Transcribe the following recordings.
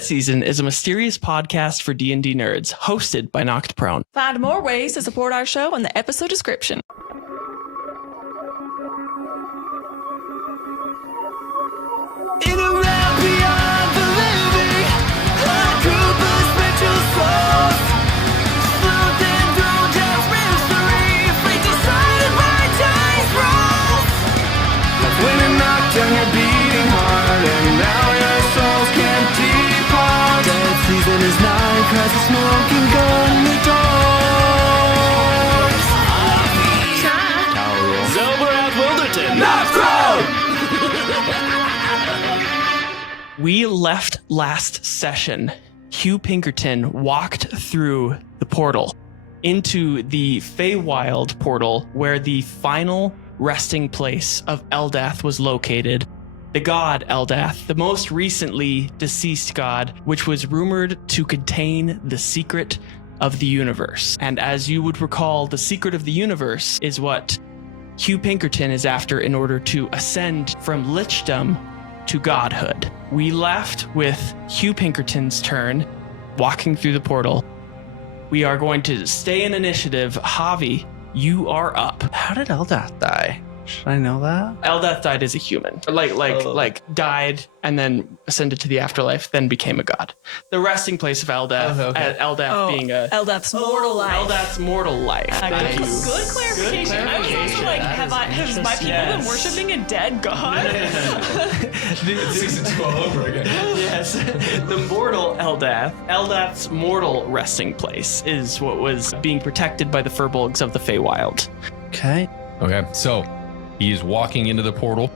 Season is a mysterious podcast for D&D nerds, hosted by Knocked Prone. Find more ways to support our show in the episode description. In a realm beyond the living, a group of spiritual souls, sleuthing through death's mystery, fate decided by dice rolls. When a knocked down your beating heart, and now your souls can't depart. Dead season is nigh, cries the smoking gun, the doors. Talroth, Zelbrath Wilderton, Knocked Prone! We left last session. Hugh Pinkerton walked through the portal into the Feywild portal where the final resting place of Eldath was located. The god Eldath, the most recently deceased god, which was rumored to contain the secret of the universe. And as you would recall, the secret of the universe is what Hugh Pinkerton is after in order to ascend from lichdom to godhood. We left with Hugh Pinkerton's turn, walking through the portal. We are going to stay in initiative. Javi, you are up. How did Eldath die? Should I know that? Eldath died as a human. Like died and then ascended to the afterlife, then became a god. The resting place of Eldath, Eldath being a... Eldath's mortal life. Eldath's mortal life. Good clarification. I was also like, have my people been worshipping a dead god? Season 2 all over again. Yes. The mortal Eldath. Eldath's mortal resting place is what was being protected by the furbolgs of the Feywild. Okay. Okay, so he's walking into the portal.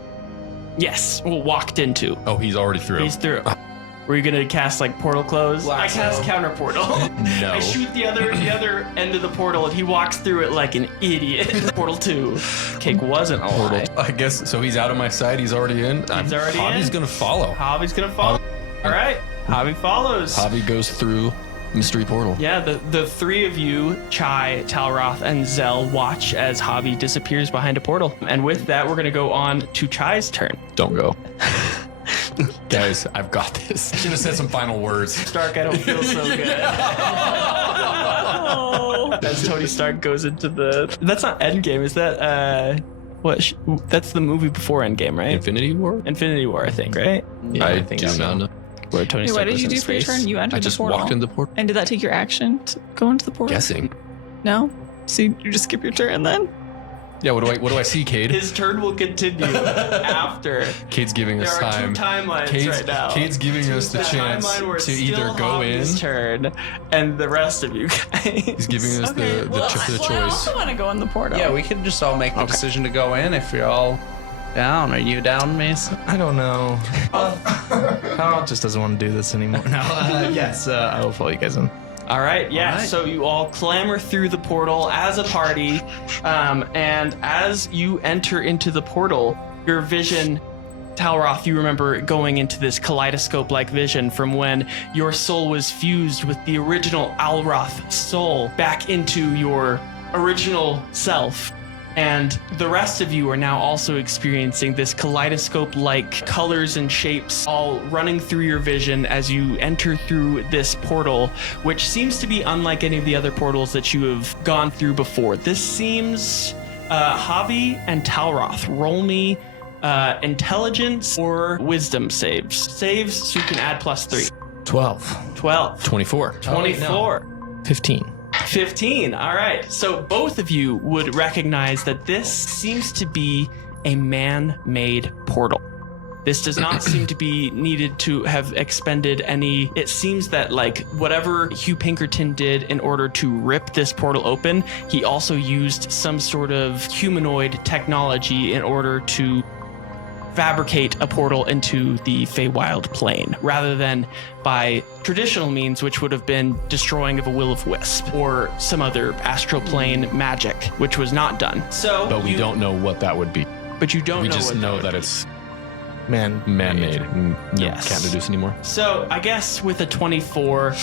Yes, well, walked into. Oh, he's already through. He's through. Were you gonna cast like portal close? I cast counter portal. No. I shoot the other end of the portal and he walks through it like an idiot. Portal 2. Cake wasn't a lie. I guess, so he's out of my sight, he's already in. He's already in. Javi's gonna follow. Javi's gonna follow. All right, Javi follows. Javi goes through mystery portal. Yeah, the three of you, Chai, Talroth, and Zell, watch as Javi disappears behind a portal. And with that, we're going to go on to Chai's turn. Don't go. Guys, I've got this. Should have said some final words. Stark, I don't feel so good. As Tony Stark goes into the... That's not Endgame, is that... That's the movie before Endgame, right? Infinity War? Infinity War, I think, right? Yeah, I think do not know. Where Tony Stark What did goes you do into for your space. turn? You entered I the just portal. walked in the portal. And did that take your action to go into the portal? Guessing. No? So you just skip your turn then? Yeah, what do I see, Cade? His turn will continue after. Cade's giving us There are time. two timelines right now. Cade's giving us the chance Timeline to either go in. Turn, and the rest of you guys. He's giving us the I choice. also want to go in the portal. Yeah, we could just all make the decision to go in if you're all down. Are you down, Mason? I don't know. Talroth just doesn't want to do this anymore. No, yes, I will follow you guys in. All right, yeah. All right. So you all clamber through the portal as a party, and as you enter into the portal, your vision, Talroth, you remember going into this kaleidoscope-like vision from when your soul was fused with the original Alroth soul back into your original self. And the rest of you are now also experiencing this kaleidoscope-like colors and shapes all running through your vision as you enter through this portal, which seems to be unlike any of the other portals that you have gone through before. This seems... Javi and Talroth, roll me intelligence or wisdom saves. Saves so you can add +3. 12. 12. 24. 24. 15. 15. All right. So both of you would recognize that this seems to be a man-made portal. This does not seem to be needed to have expended any... It seems that, like, whatever Hugh Pinkerton did in order to rip this portal open, he also used some sort of humanoid technology in order to fabricate a portal into the Feywild plane, rather than by traditional means, which would have been destroying of a will-o-wisp or some other astral plane magic, which was not done. So, But we don't know what that would be. But you don't We know just what know would that be. it's Man-made. Yes. Can't deduce anymore. So I guess with a 24,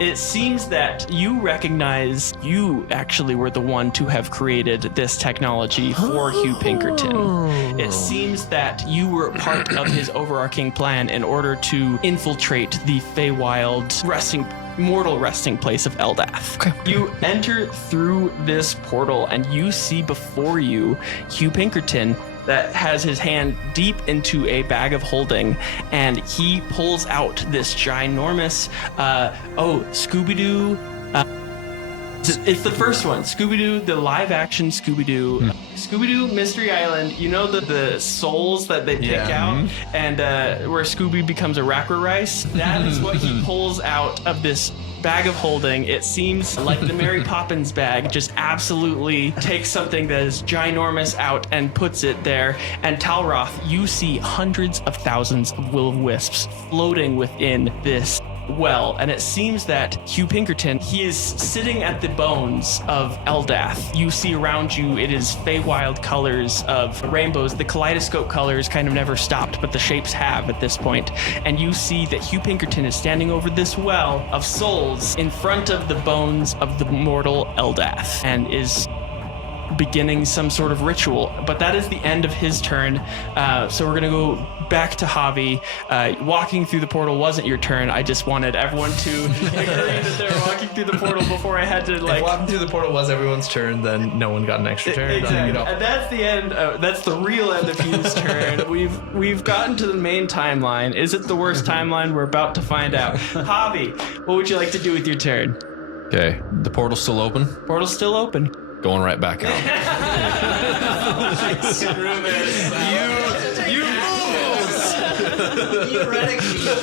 it seems that you recognize you actually were the one to have created this technology for Hugh Pinkerton. It seems that you were part of his overarching plan in order to infiltrate the Feywild mortal resting place of Eldath. Okay. You enter through this portal and you see before you Hugh Pinkerton that has his hand deep into a bag of holding, and he pulls out this ginormous, Scooby-Doo. It's the first one, Scooby-Doo, the live-action Scooby-Doo. Scooby-Doo Mystery Island, you know the souls that they pick out, and where Scooby becomes a wrapper rice? That is what he pulls out of this bag of holding. It seems like the Mary Poppins bag just absolutely takes something that is ginormous out and puts it there. And Talroth, you see hundreds of thousands of will-o-wisps floating within this well, and it seems that Hugh Pinkerton, he is sitting at the bones of Eldath. You see around you, it is Feywild colors of rainbows. The kaleidoscope colors kind of never stopped, but the shapes have at this point. And you see that Hugh Pinkerton is standing over this well of souls in front of the bones of the mortal Eldath and is beginning some sort of ritual. But that is the end of his turn. So we're going to go back to Javi. Walking through the portal wasn't your turn. I just wanted everyone to agree that they were walking through the portal before I had to If walking through the portal was everyone's turn, then no one got an extra turn. Exactly. And that's the end. That's the real end of Hugh's turn. We've gotten to the main timeline. Is it the worst timeline? We're about to find out. Javi, what would you like to do with your turn? Okay. The portal's still open. Portal's still open. Going right back out.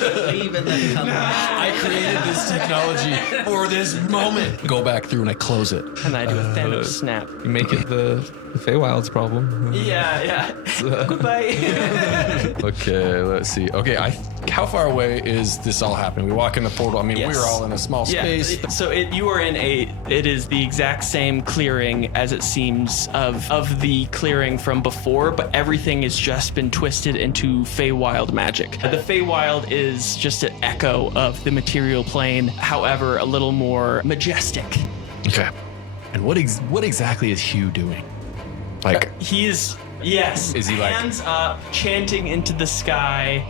I created this technology for this moment. Go back through and I close it. And I do a Thanos snap. You make it the Feywild's problem. Yeah. Goodbye. Okay, let's see. Okay, how far away is this all happening? We walk in the portal. I mean, Yes. we're all in a small space. So you are in it is the exact same clearing as it seems of the clearing from before, but everything has just been twisted into Feywild magic. The Feywild is just an echo of the material plane, however, a little more majestic. Okay. And what exactly is Hugh doing? Like, Yes. Is he like- hands up, chanting into the sky?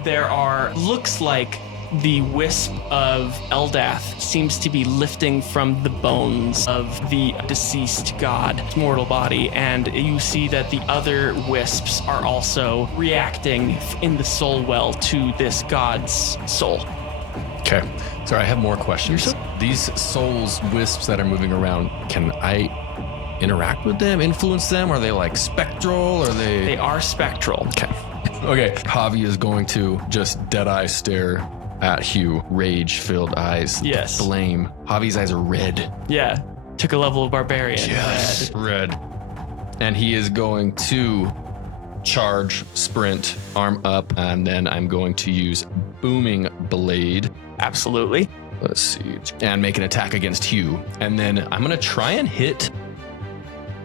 Looks like the wisp of Eldath seems to be lifting from the bones of the deceased god's mortal body, and you see that the other wisps are also reacting in the soul well to this god's soul. okay. Sorry, I have more questions. These souls, wisps that are moving around, can I interact with them, influence them? Are they like spectral? Are they? They are spectral. Okay. Javi is going to just dead-eye stare at Hugh, rage-filled eyes. Yes. Blame. Javi's eyes are red. Yeah. Took a level of barbarian. Yes. Red. And he is going to charge, sprint, arm up, and then I'm going to use Booming Blade. Absolutely. Let's see. And make an attack against Hugh. And then I'm going to try and hit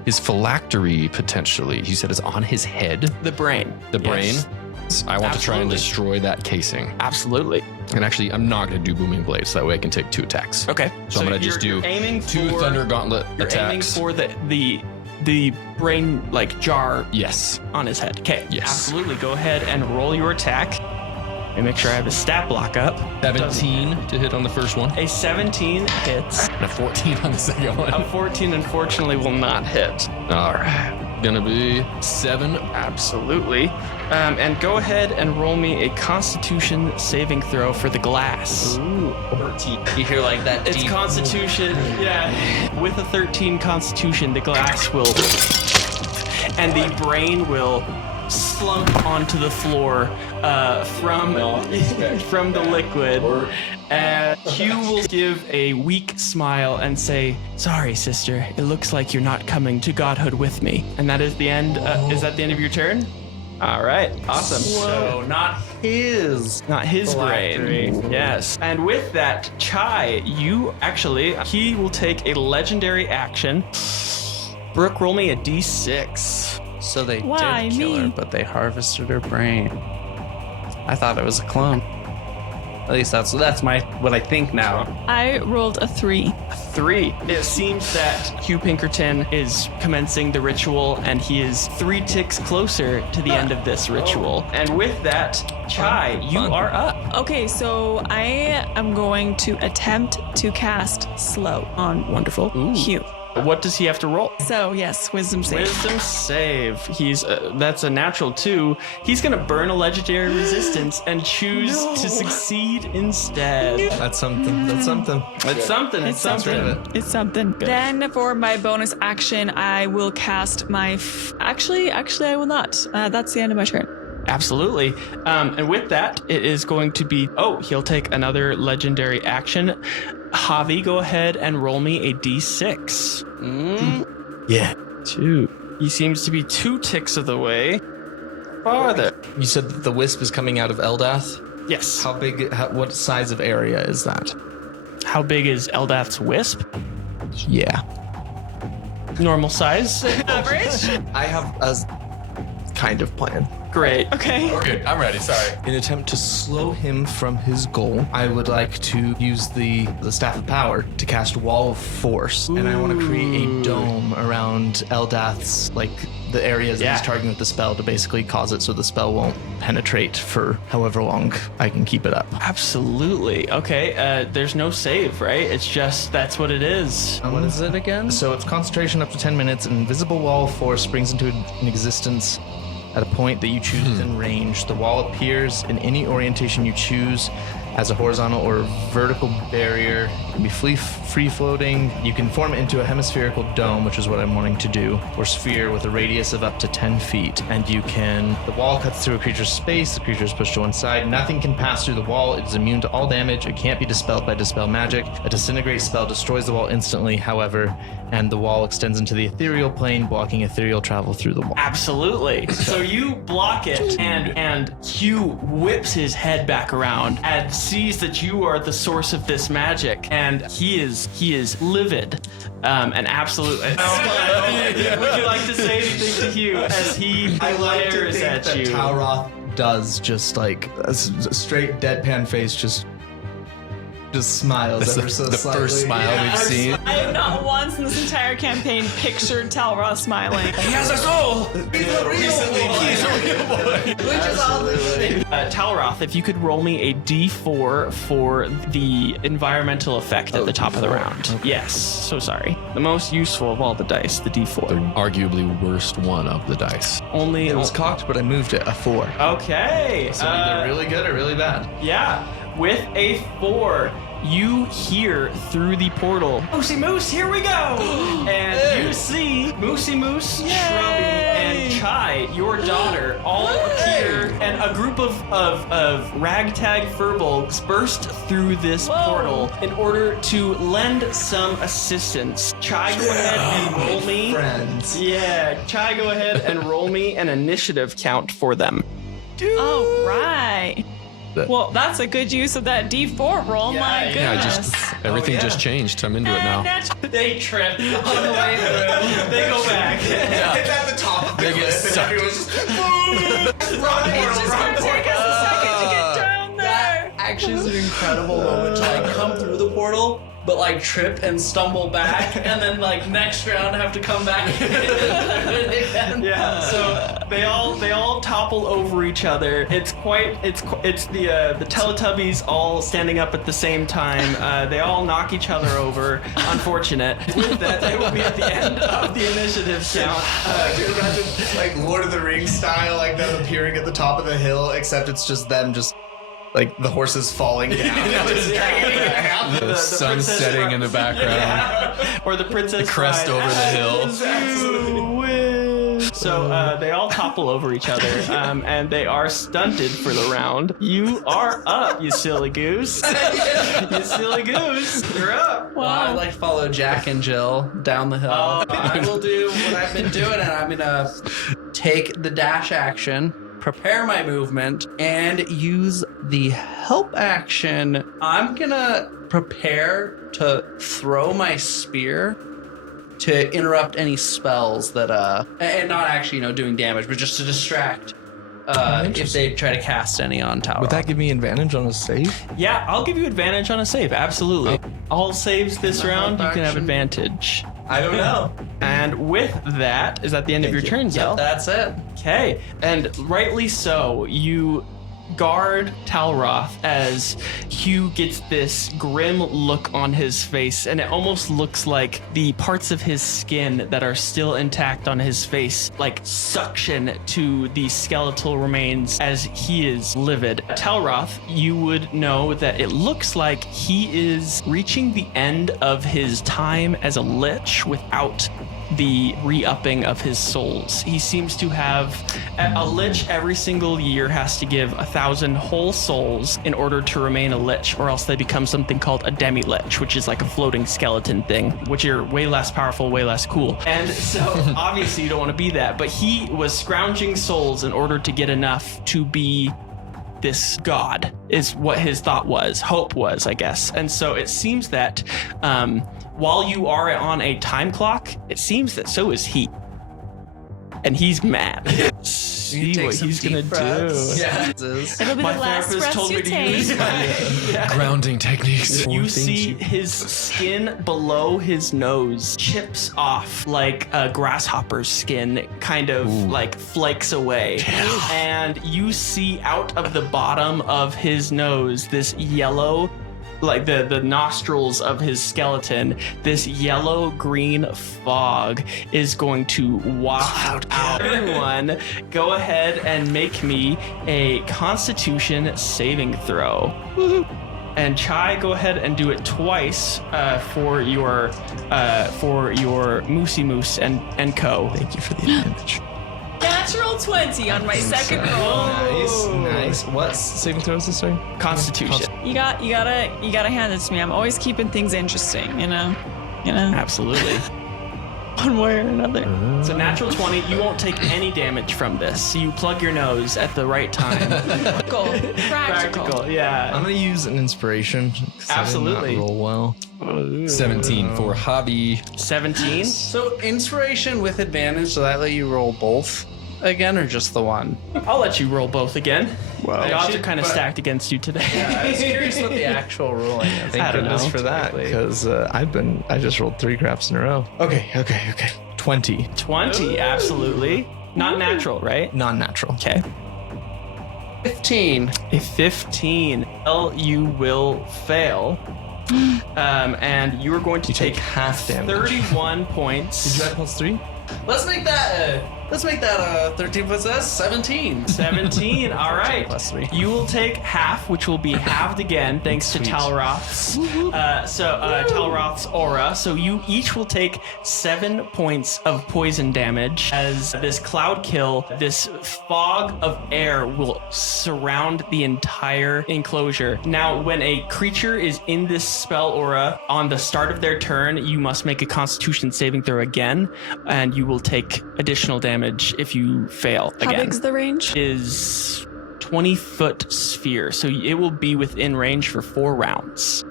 his phylactery, potentially. You said it's on his head. The brain. The brain. Yes. I want to try and Absolutely. destroy that casing. Absolutely. And actually, I'm not going to do Booming Blade, so that way I can take 2 attacks. Okay. So I'm going to just do you're aiming 2 for, Thunder Gauntlet You're aiming attacks. for the brain like jar Yes. on his head. Okay. Yes. Absolutely. Go ahead and roll your attack. Let me make sure I have a stat block up. 17 to hit on the first one. A 17 hits. And a 14 on the second one. A 14 unfortunately will not hit. All right. Gonna be 7. Absolutely. And go ahead and roll me a Constitution saving throw for the glass. Ooh, 13. You hear like that It's deep Constitution, yeah. With a 13 Constitution, the glass will, and the brain will slump onto the floor from the liquid. And Hugh will give a weak smile and say, "Sorry, sister. It looks like you're not coming to godhood with me." And that is the end. Is that the end of your turn? All right. Awesome. So not his brain. Yes. And with that, Chai, he will take a legendary action. Brooke, roll me a d6. So they Why did kill her, me? but they harvested her brain. I thought it was a clone. At least that's what I think now. I rolled a 3. 3. It seems that Hugh Pinkerton is commencing the ritual, and he is 3 ticks closer to the end of this ritual. And with that, Chai, you are up. Okay, so I am going to attempt to cast slow on wonderful Hugh. What does he have to roll? So yes, wisdom save. Wisdom save. He's that's a natural 2. He's gonna burn a legendary resistance and choose to succeed instead. That's something. That's something. It's something. It's something. It's something. Then for my bonus action, I will cast my. Actually, I will not. That's the end of my turn. Absolutely. And with that, it is going to be. Oh, he'll take another legendary action. Javi, go ahead and roll me a d6. Yeah. 2. He seems to be 2 ticks of the way farther. You said that the wisp is coming out of Eldath? Yes. How big, what size of area is that? How big is Eldath's wisp? Yeah. Normal size. Average. I have a kind of plan. Great. Okay. Good. I'm ready. Sorry. In an attempt to slow him from his goal, I would like to use the Staff of Power to cast Wall of Force. And I want to create a dome around Eldath's, like, the areas that he's targeting with the spell to basically cause it so the spell won't penetrate for however long I can keep it up. Absolutely. Okay. There's no save, right? It's just that's what it is. What is it again? So it's concentration up to 10 minutes. An invisible wall of force springs into an existence at a point that you choose within range. The wall appears in any orientation you choose as a horizontal or vertical barrier. It can be free-floating. You can form it into a hemispherical dome, which is what I'm wanting to do, or sphere with a radius of up to 10 feet. And the wall cuts through a creature's space. The creature is pushed to one side. Nothing can pass through the wall. It is immune to all damage. It can't be dispelled by dispel magic. A disintegrate spell destroys the wall instantly, however, and the wall extends into the ethereal plane, blocking ethereal travel through the wall. Absolutely. So you block it, and Hugh whips his head back around and sees that you are the source of this magic, and he is livid, and absolutely. Would you like to say anything to Hugh as he glares at you? Talroth does just like a straight deadpan face, just smiles That's ever so the slightly. first smile we've seen. I have not once in this entire campaign pictured Talroth smiling. He has a soul. Talroth, if you could roll me a d4 for the environmental effect at the top of the round. Okay. Yes, so sorry. The most useful of all the dice, the d4. The arguably worst one of the dice. Only It was cocked, but I moved it a 4. Okay. So either really good or really bad. Yeah. With a 4, you hear through the portal, Moosey Moose, here we go! And you see Moosey Moose, Shrubby, and Chai, your daughter, all appear, and a group of ragtag furbolgs burst through this portal in order to lend some assistance. Chai, go ahead and roll me. Friends. Yeah, Chai, go ahead and roll me an initiative count for them. All right. Well, that's a good use of that D4 roll. My goodness. Everything just changed. I'm into it now. They trip on the way through. They go back. It's at the top. They get sucked. It's gonna take us a second to get down there. Actually, is an incredible moment to like come through the portal, but like trip and stumble back, and then like next round have to come back. Yeah. So they all topple over each other. It's the Teletubbies all standing up at the same time. They all knock each other over. Unfortunate. With that, they will be at the end of the initiative count. I can imagine like Lord of the Rings style, like them appearing at the top of the hill, except it's just them just like the horses falling down. The sun setting in the background. Or the princess The crest ride. over the hill. You win. So they all topple over each other, and they are stunted for the round. You are up, you silly goose. You silly goose. You're up. Well, I'd like to follow Jack and Jill down the hill. I will do what I've been doing, and I'm gonna take the dash action, prepare my movement, and use the help action. I'm gonna prepare to throw my spear to interrupt any spells that and not actually doing damage, but just to distract if they try to cast any on Talroth. Would that give me advantage on a save? Yeah, I'll give you advantage on a save. Absolutely. All saves this round, you can have action? advantage. I don't know. And with that, is that the end of your turn, Zell? That's it. Okay, and rightly so, you guard Talroth as Hugh gets this grim look on his face, and it almost looks like the parts of his skin that are still intact on his face like suction to the skeletal remains as he is livid. Talroth, you would know that it looks like he is reaching the end of his time as a lich without the re-upping of his souls. He seems to have a lich every single year has to give 1,000 whole souls in order to remain a lich, or else they become something called a demi-lich, which is like a floating skeleton thing, which are way less powerful, way less cool. And so obviously you don't want to be that, but he was scrounging souls in order to get enough to be this god, is what his thought was, hope was, I guess. And so it seems that while you are on a time clock, it seems that so is he. And he's mad. See what he's gonna do. Yeah. It'll be My the last therapist breath told me you to take. use my Grounding techniques. You see his skin below his nose chips off like a grasshopper's skin, kind of like flakes away. And you see out of the bottom of his nose this yellow, like the nostrils of his skeleton, this yellow-green fog is going to waft out. Everyone, go ahead and make me a Constitution saving throw. And Chai, go ahead and do it twice for your Moosey Moose and Co. Thank you for the advantage. Natural 20 on my second roll. Nice. What saving throw is this, sorry? Constitution. You gotta hand it to me. I'm always keeping things interesting, you know? Absolutely. One way or another. So natural 20, you won't take any damage from this. So you plug your nose at the right time. Practical, yeah. I'm gonna use an inspiration. 'cause Absolutely. I did not roll well. 17 for Javi. 17. So inspiration with advantage, so that let you roll both again or just the one? I'll let you roll both again. Wow. The odds are kind of stacked against you today. I was curious what the actual rolling is. Thank I don't goodness know, for that, typically. because I just rolled 3 craps in a row. Okay. 20. 20, absolutely. Not natural, right? Non-natural. Okay. 15. A 15. Well, you will fail. And you are going to take half damage. 31 points. Did you add plus 3? Let's make that 13 plus 17. 17. All right. Plus 3. You will take half, which will be halved again, thanks to Talroth's. Talroth's aura. So you each will take 7 points of poison damage as this cloud kill, this fog of air will surround the entire enclosure. Now, when a creature is in this spell aura on the start of their turn, you must make a Constitution saving throw again, and you will take additional damage if you fail How again. big's the range? Is 20-foot sphere, so it will be within range for 4 rounds.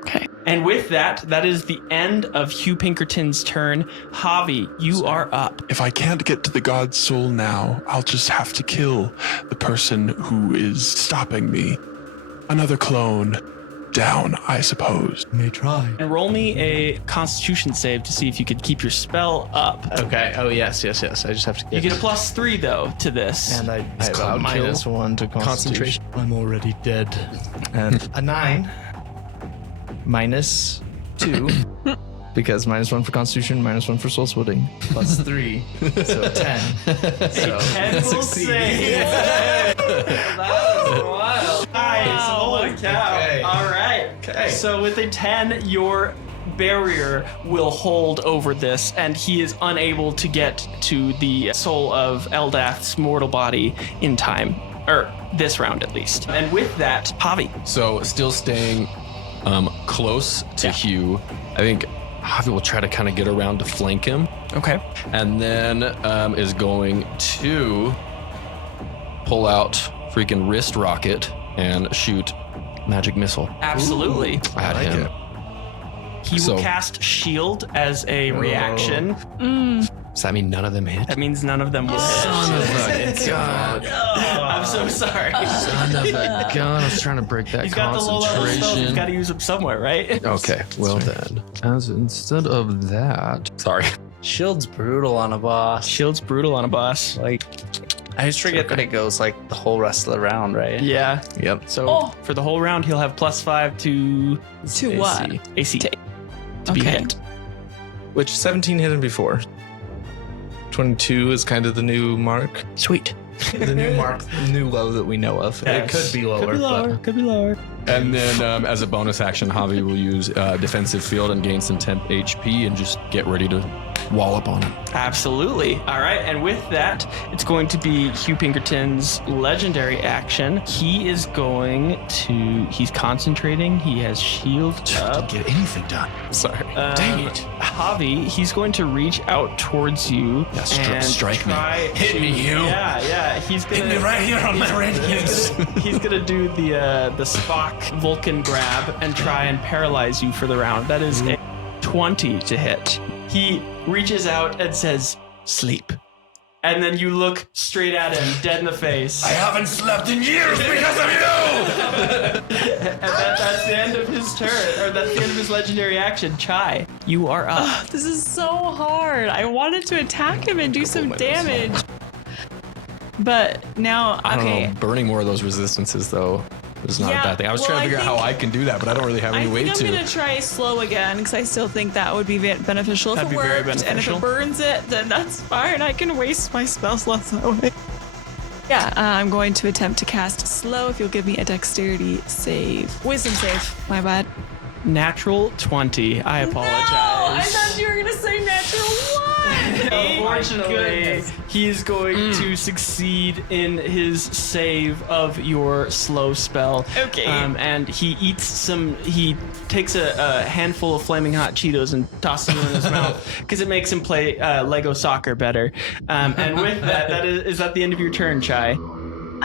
Okay. And with that is the end of Hugh Pinkerton's turn. Javi, you are up. If I can't get to the god's soul now, I'll just have to kill the person who is stopping me. Another clone. Down, I suppose. May try. And roll me a Constitution save to see if you could keep your spell up. Okay. Oh, yes. I just have to You get... get a +3 though to this. And I cloud have kill. -1 to concentration. I'm already dead. And a 9. -2. Because -1 for constitution, -1 for soul splitting, +3. So 10. So 10 will save. That was wild. Nice. Holy cow. Okay. All right. Okay. So with a 10, your barrier will hold over this, and he is unable to get to the soul of Eldath's mortal body in time. Or this round, at least. And with that, Javi. So still staying close to Hugh. I think Javi will try to kind of get around to flank him. Okay. And then is going to pull out freaking wrist rocket and shoot magic missile Absolutely. at him. He will So- cast shield as a reaction. Does that mean none of them hit? That means none of them will hit. Son of a gun. I'm so sorry. Son of a gun. I was trying to break that He's got the low level spells. He's concentration. got to use them somewhere, right? Okay, well then. As instead of that. Sorry. Shield's brutal on a boss. Shield's brutal on a boss. Like, I just forget that it goes like the whole rest of the round, right? Yeah. Yep. So for the whole round, he'll have +5 to To what? AC. To be Okay. hit. Which 17 hit him before. 22 is kind of the new mark. Sweet. The new mark, the new low that we know of. Yes. It could be lower. Could be lower. But Could be lower. And then as a bonus action, Javi will use defensive field and gain some temp HP and just get ready to wallop on him. Absolutely. All right. And with that, it's going to be Hugh Pinkerton's legendary action. He is going to, he's concentrating. He has shield up. Get anything done. sorry. Dang it. Javi, he's going to reach out towards you Yeah, and strike me. try Hit to- me, Hugh. Yeah. He's gonna Hit me right here on my radius. He's gonna do the Spock Vulcan grab and try and paralyze you for the round. That is a 20 to hit. He reaches out and says, "Sleep." And then you look straight at him, dead in the face. I haven't slept in years because of you! And that's the end of his turn, or that's the end of his legendary action. Chai, you are up. This is so hard. I wanted to attack him and do some damage. But now, I don't okay. know. Burning more of those resistances, though, is not Yeah, a bad thing. I was well, trying to I figure out how I can do that, but I don't really have I any way think I'm to. gonna try slow again because I still think that would be beneficial That'd if it be very worked. And if beneficial. it burns it, then that's fine. I can waste my spell slots that way. Yeah, I'm going to attempt to cast slow. If you'll give me a dexterity save, wisdom save. My bad. Natural 20. I apologize. No, I thought you were gonna say natural one. Unfortunately, he's going to succeed in his save of your slow spell. Okay. And he takes a handful of flaming hot Cheetos and tosses them in his mouth because it makes him play Lego soccer better. And with that, is that the end of your turn, Chai?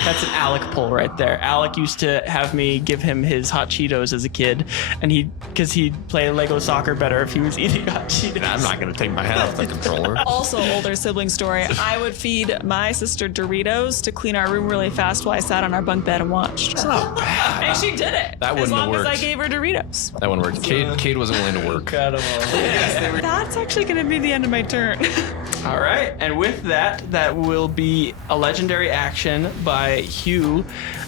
That's an Alec pull right there. Alec used to have me give him his hot Cheetos as a kid, and because he'd play Lego soccer better if he was eating hot Cheetos. I'm not going to take my hand off the controller. Also, older sibling story. I would feed my sister Doritos to clean our room really fast while I sat on our bunk bed and watched. And she did it. That wouldn't as long have as I worked. gave her Doritos. That wouldn't work. Cade wasn't willing to work. That's actually going to be the end of my turn. All right, and with that, that will be a legendary action by Hugh,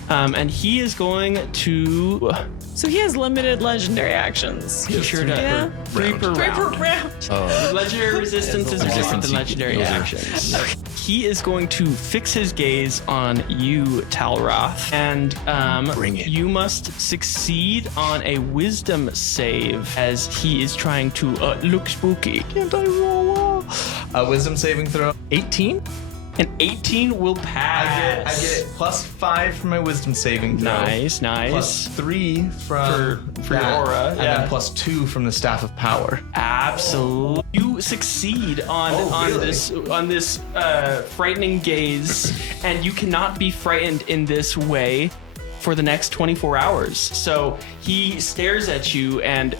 and he is going to. So he has limited legendary actions. He sure does. Yeah. 3 per Three per round. round. Legendary resistances are different than legendary actions. He is going to fix his gaze on you, Talroth, and Bring it. you must succeed on a wisdom save as he is trying to look spooky. Can't I roll well? Wisdom saving throw. 18? An 18 will I pass. get +5 for my wisdom saving throw. Nice. +3 from For your that, aura, and yeah. then +2 from the staff of power. Absolutely. You succeed on this frightening gaze, and you cannot be frightened in this way for the next 24 hours. So he stares at you and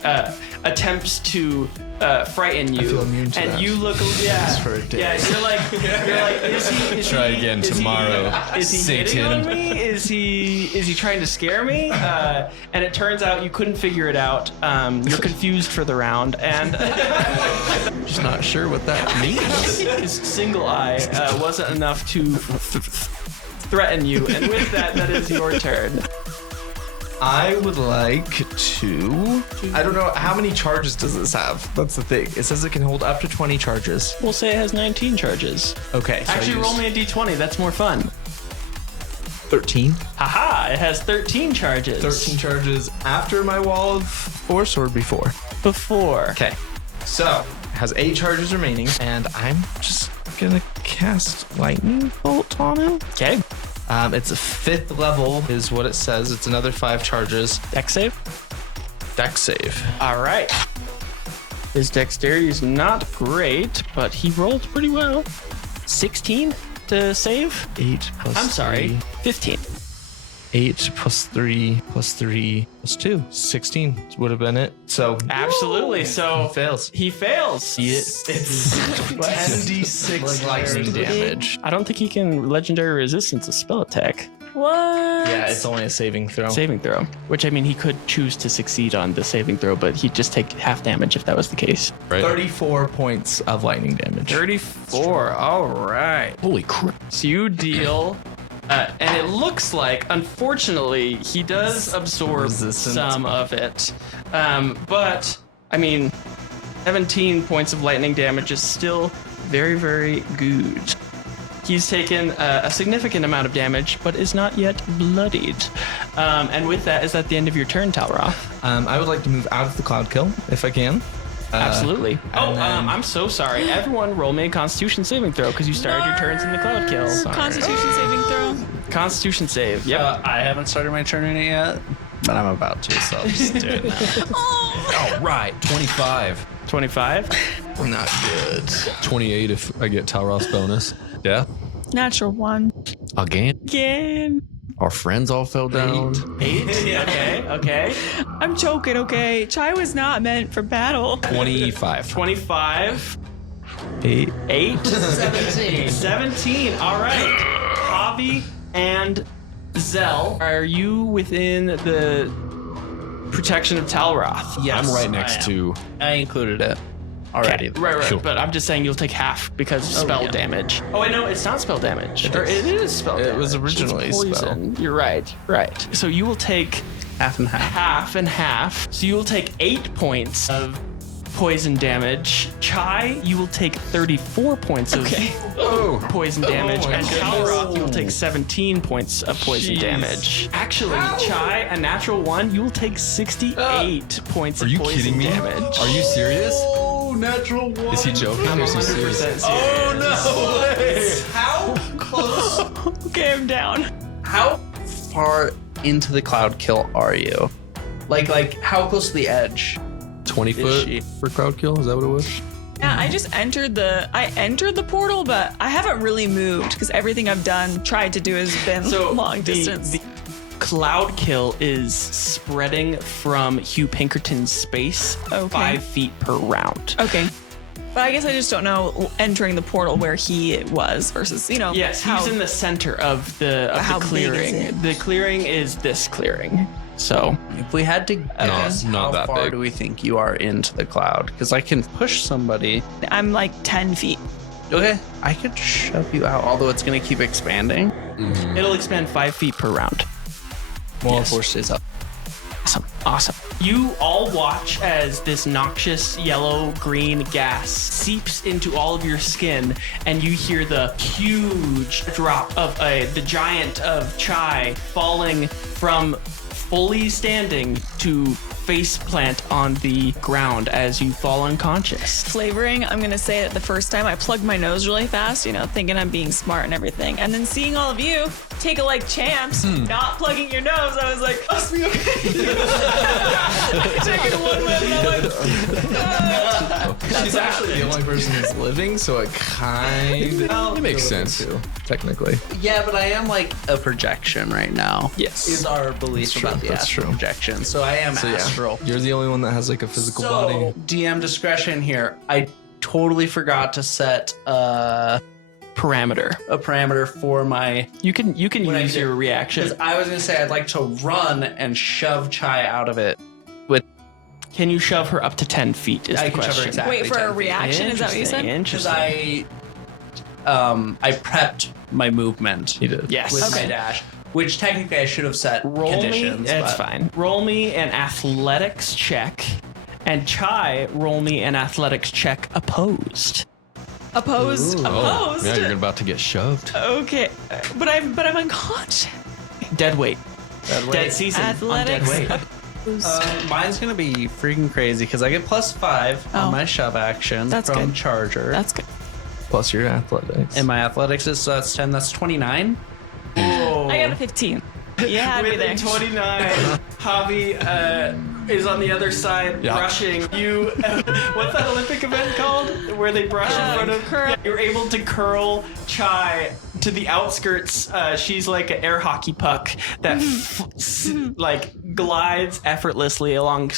attempts to frighten you. I feel immune to and that. you look, Just for a day. you're like, is he? Try again tomorrow. Is he hitting Satan. on me? Is he trying to scare me? And it turns out you couldn't figure it out. You're confused for the round, and Just not sure what that means. his single eye wasn't enough to threaten you. And with that, that is your turn. I would like to. I don't know how many charges does this have. That's the thing. It says it can hold up to 20 charges. We'll say it has 19 charges. Okay. So Actually, roll me a d20. That's more fun. 13. Haha! It has 13 charges. 13 charges after my wall of force or before? Before. Okay. So it has 8 charges remaining, and I'm just gonna cast lightning bolt on him. Okay. It's a 5th level, is what it says. It's another 5 charges. Dex save. Dex save. All right. His dexterity is not great, but he rolled pretty well. 16 to save. 8 plus. I'm sorry. 15. 8 plus 3 plus 3 plus 2. 16 would have been it. So Absolutely. So fails. he fails. It's 10d6 lightning damage. I don't think he can legendary resistance a spell attack What? Yeah, it's only a saving throw. saving throw. Which I mean, he could choose to succeed on the saving throw, but he'd just take half damage if that was the case. Right? 34 points of lightning damage. 34. All right. Holy crap. So you deal, and it looks like, unfortunately, he does absorb Resistant. some of it. But, I mean, 17 points of lightning damage is still very, very good. He's taken a significant amount of damage, but is not yet bloodied. And with that, is that the end of your turn, Talroth? I would like to move out of the cloud kill if I can. Absolutely. and then- I'm so sorry. Everyone roll me a Constitution saving throw because you started your turns in the cloud kill. Constitution saving throw. Constitution save. Yep. I haven't started my turn in it yet, but I'm about to, so I'll just do it now. All right. 25. 25. Not good. 28 if I get Talroth's bonus. Yeah. Natural 1. Again. Our friends all fell down. 8. Okay. I'm joking, okay? Chai was not meant for battle. 25. 25. 8. 8. 17. All right. Javi and Zell, are you within the protection of Talroth? Yes, I'm right I next am. to. I included it already. Right. Cool. But I'm just saying you'll take half because of spell yeah. damage. Oh, wait, no, it's not spell damage. Or is. it is spell damage. It was originally It's poison. You're right. So you will take Half and half. half and half. So you will take 8 points of poison damage. Chai, you will take 34 points of poison damage. my And goodness. Talroth, you will take 17 points of poison damage. Actually, Chai, a natural 1, you will take 68 points Are of you poison kidding me? damage. Are you serious? Oh, natural 1. Is he joking or is he 100% serious? serious. Oh, no way. How close? Okay, I'm down. How far into the cloud kill are you? Like how close to the edge? 20 Is she? foot for crowd kill? Is that what it was? Yeah, I just entered the portal, but I haven't really moved because everything I've tried to do has been So long distance. The cloud kill is spreading from Hugh Pinkerton's space Okay. 5 feet per round. Okay. But I guess I just don't know entering the portal where he was versus, Yes, how- he's in the center of the How big clearing. is it? The clearing is this clearing. So If we had to guess, not how that far big. do we think you are into the cloud? Because I can push somebody. I'm like 10 feet. Okay, I could shove you out, although it's going to keep expanding. it'll expand 5 feet per round. Well, Yes. force stays up. Awesome. You all watch as this noxious yellow-green gas seeps into all of your skin, and you hear the huge drop of the giant of Chai falling from fully standing to face plant on the ground as you fall unconscious. Flavoring, I'm going to say that the first time I plugged my nose really fast, thinking I'm being smart and everything. And then seeing all of you take it like champs, not plugging your nose, I was like, must be okay. Taking one way and another. She's actually the only person who's living, so it kind of It makes sense. too, technically. Yeah, but I am like a projection right now. Yes. Is our belief That's true, about the that's astral true. projection. So I am So yeah, astral. you're the only one that has like a physical So, body. DM discretion here. I totally forgot to set a parameter for my. You can When I use did- your reaction. Because I was gonna say I'd like to run and shove Chai out of it. Can you shove her up to 10 feet is I the can shove her question. exactly. Wait, for a 10 feet. reaction? Is that what you said? Because Interesting. I prepped my movement. You did. Yes. With Okay. my dash, which technically I should have set Roll conditions. me. That's but- fine. Roll me an athletics check, and Chai, roll me an athletics check opposed. Opposed. Oh, Opposed. yeah, you're about to get shoved. Okay. But I'm unconscious. Dead weight. That way. Dead season. Athletics. On dead weight. Mine's gonna be freaking crazy because I get +5 Oh. on my shove action That's from good. Charger. That's good. Plus your athletics. and my athletics is that's 10. That's 29. I got a 15. You had me With there. a 29, Javi is on the other side Yeah. brushing. You, what's that Olympic event called? Where they brush in front of. curl. Yeah, you're able to curl Chai to the outskirts. She's like an air hockey puck that like glides effortlessly along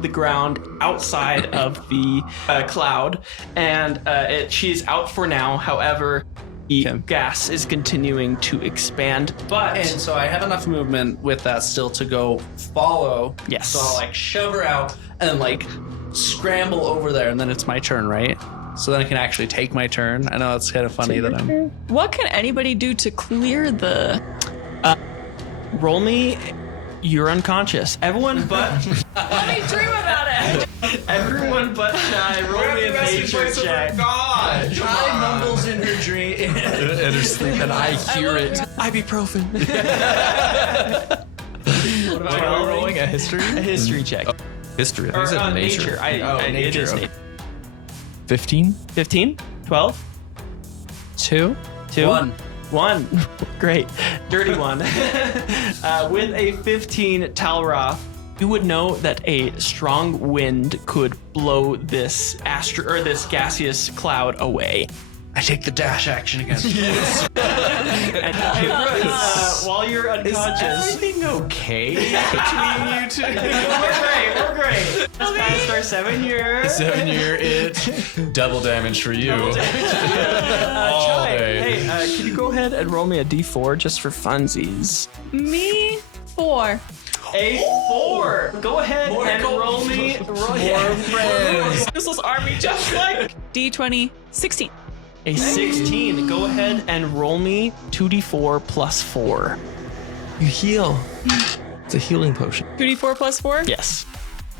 the ground outside of the cloud, and she's out for now. However, the gas is continuing to expand, And so I have enough movement with that still to go follow. Yes. So I'll like shove her out and like scramble over there, and then it's my turn, right? So then I can actually take my turn. I know it's kind of funny that I'm. What can anybody do to clear the? roll me. You're unconscious. Everyone but Let me dream about it. everyone but Chai. Roll me a nature check. Chai mumbles in her dream. In her sleep, and I hear it. Ibuprofen. What am I rolling? A history? A history check. History. I think Or it's a nature. It nature, is okay. nature. 15? 15? 12? 2? 2? One. 1. Great. Dirty one. With a 15 Talroth, you would know that a strong wind could blow this this gaseous cloud away. I take the dash action again. And while you're unconscious, everything okay between you two? we're great. Let's pass our 7-year. 7-year it. Double damage for you. All Chai, day. hey, can you go ahead and roll me a d4 just for funsies? Me 4. A 4. Go ahead and roll me. More friends. Useless army, just like D20 16. A 16. Go ahead and roll me 2d4 plus 4. You heal. It's a healing potion. 2d4 plus 4. Yes.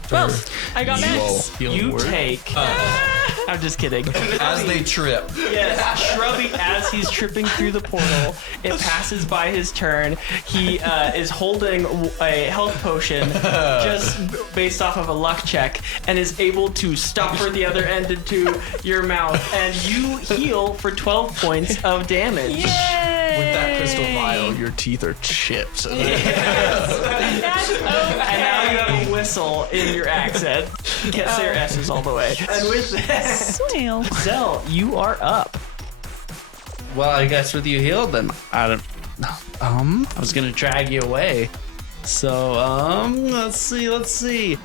12. I got max. Healing You word. take. I'm just kidding. As they trip. Yes, Shrubby, as he's tripping through the portal, it passes by his turn. He is holding a health potion just based off of a luck check and is able to stopper the other end into your mouth, and you heal for 12 points of damage. Yay! With that crystal vial, your teeth are chipped. That's And now you have a whistle in your accent. You can't say your S's all the way. And with that, swale. Zell, you are up. Well, I guess with you healed, then I was gonna drag you away. So let's see.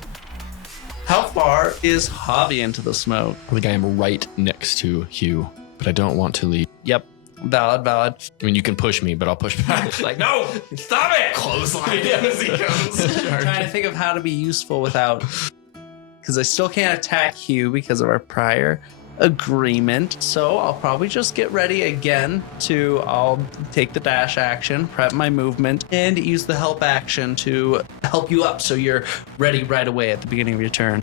How far is Javi into the smoke? I think I am right next to Hugh, but I don't want to leave. Yep, valid. I mean, you can push me, but I'll push back. Like, no, stop it! Clothesline as he comes. I'm trying to think of how to be useful without, because I still can't attack Hugh because of our prior agreement. So I'll probably just get ready again I'll take the dash action, prep my movement, and use the help action to help you up so you're ready right away at the beginning of your turn.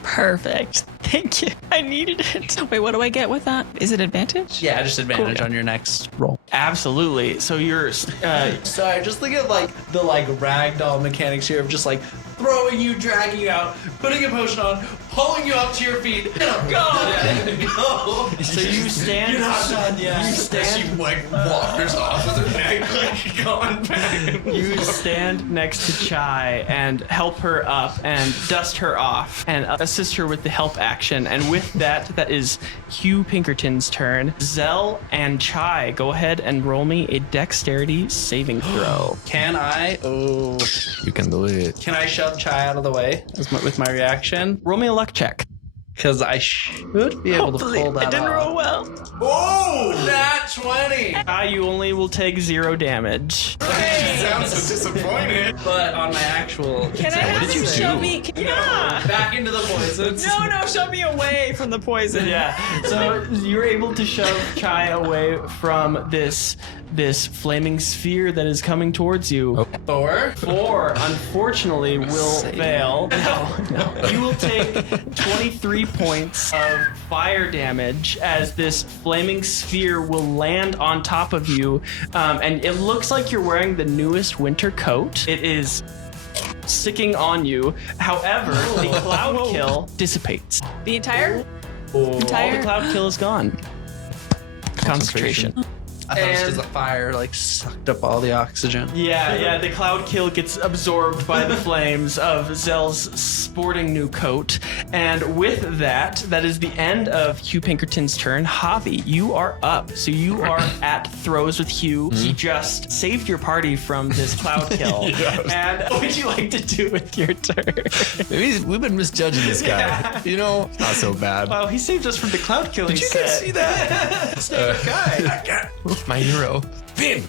Perfect. Thank you. I needed it. Wait, what do I get with that? Is it advantage? Yeah, just advantage on your next roll. Absolutely. So you're Sorry, just think of like the ragdoll mechanics here of just like throwing you, dragging you out, putting a potion on, pulling you up to your feet, and go. so you stand. You're not done yet. You stand. wanders off with her neck, going back. You stand next to Chai and help her up and dust her off and assist her with the help action. And with that is Hugh Pinkerton's turn. Zell and Chai, go ahead and roll me a dexterity saving throw. Can I? Oh. You can do it. Can I shove Chai out of the way with my reaction? Roll me a luck check. Because I should be able to pull that I didn't off. roll well. Oh, nat 20. Chai, you only will take 0 damage. Sounds so disappointed. But on my actual, Can I have did you shove do? me? Yeah. back into the poisons. No, shove me away from the poison. Yeah. So you're able to shove Chai away from this flaming sphere that is coming towards you. 4, unfortunately, will fail. No. You will take 23 points of fire damage as this flaming sphere will land on top of you. And it looks like you're wearing the newest winter coat. It is sticking on you. However, the cloud kill dissipates. The entire? All the cloud kill is gone. Concentration. I thought it was because the fire like sucked up all the oxygen. Yeah, the cloud kill gets absorbed by the flames of Zell's sporting new coat. And with that, that is the end of Hugh Pinkerton's turn. Javi, you are up. So you are at throws with Hugh. He just saved your party from this cloud kill. And what would you like to do with your turn? Maybe we've been misjudging this guy. Yeah. You know, it's not so bad. Well, he saved us from the cloud killing. Did you guys see that? guy? My hero. Finn,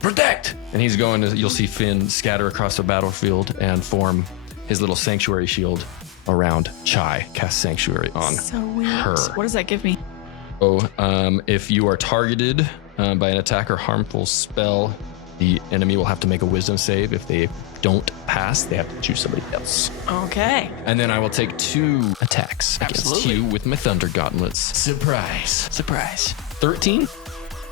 protect! And he's going to, you'll see Finn scatter across the battlefield and form his little sanctuary shield around Chai. Cast sanctuary on So weird. her. What does that give me? So, if you are targeted by an attack or harmful spell, the enemy will have to make a wisdom save. If they don't pass, they have to choose somebody else. Okay. And then I will take 2 attacks against you with my Thunder Gauntlets. Surprise. 13,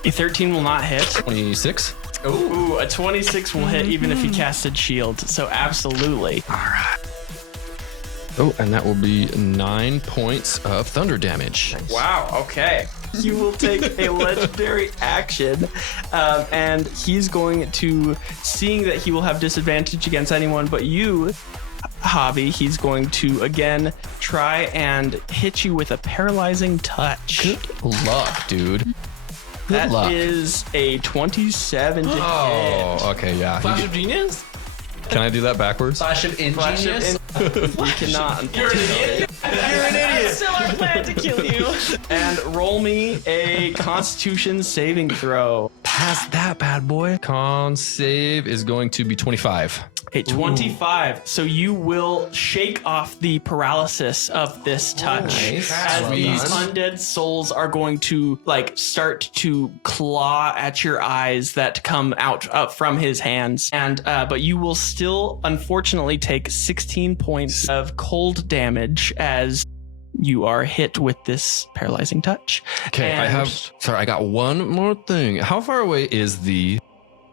A 13 will not hit. 26. Ooh, a 26 will hit even if he casted shield. So absolutely. All right. Oh, and that will be 9 points of thunder damage. Wow, okay. You will take a legendary action, and he's going to, seeing that he will have disadvantage against anyone but you, Javi, he's going to again try and hit you with a paralyzing touch. Good luck, dude. That luck. is a 27 to hit. Oh, okay, yeah. Flash of Genius? Can I do that backwards? Flash of Ingenious? You cannot. You're an idiot. It's still our plan to kill you. And roll me a Constitution saving throw. Pass that bad boy. Con save is going to be 25. A 25. So you will shake off the paralysis of this touch. Nice. As Well these done. undead souls are going to start to claw at your eyes that come out up from his hands. And but you will still unfortunately take 16 points of cold damage as you are hit with this paralyzing touch. Okay, And I got one more thing. How far away is the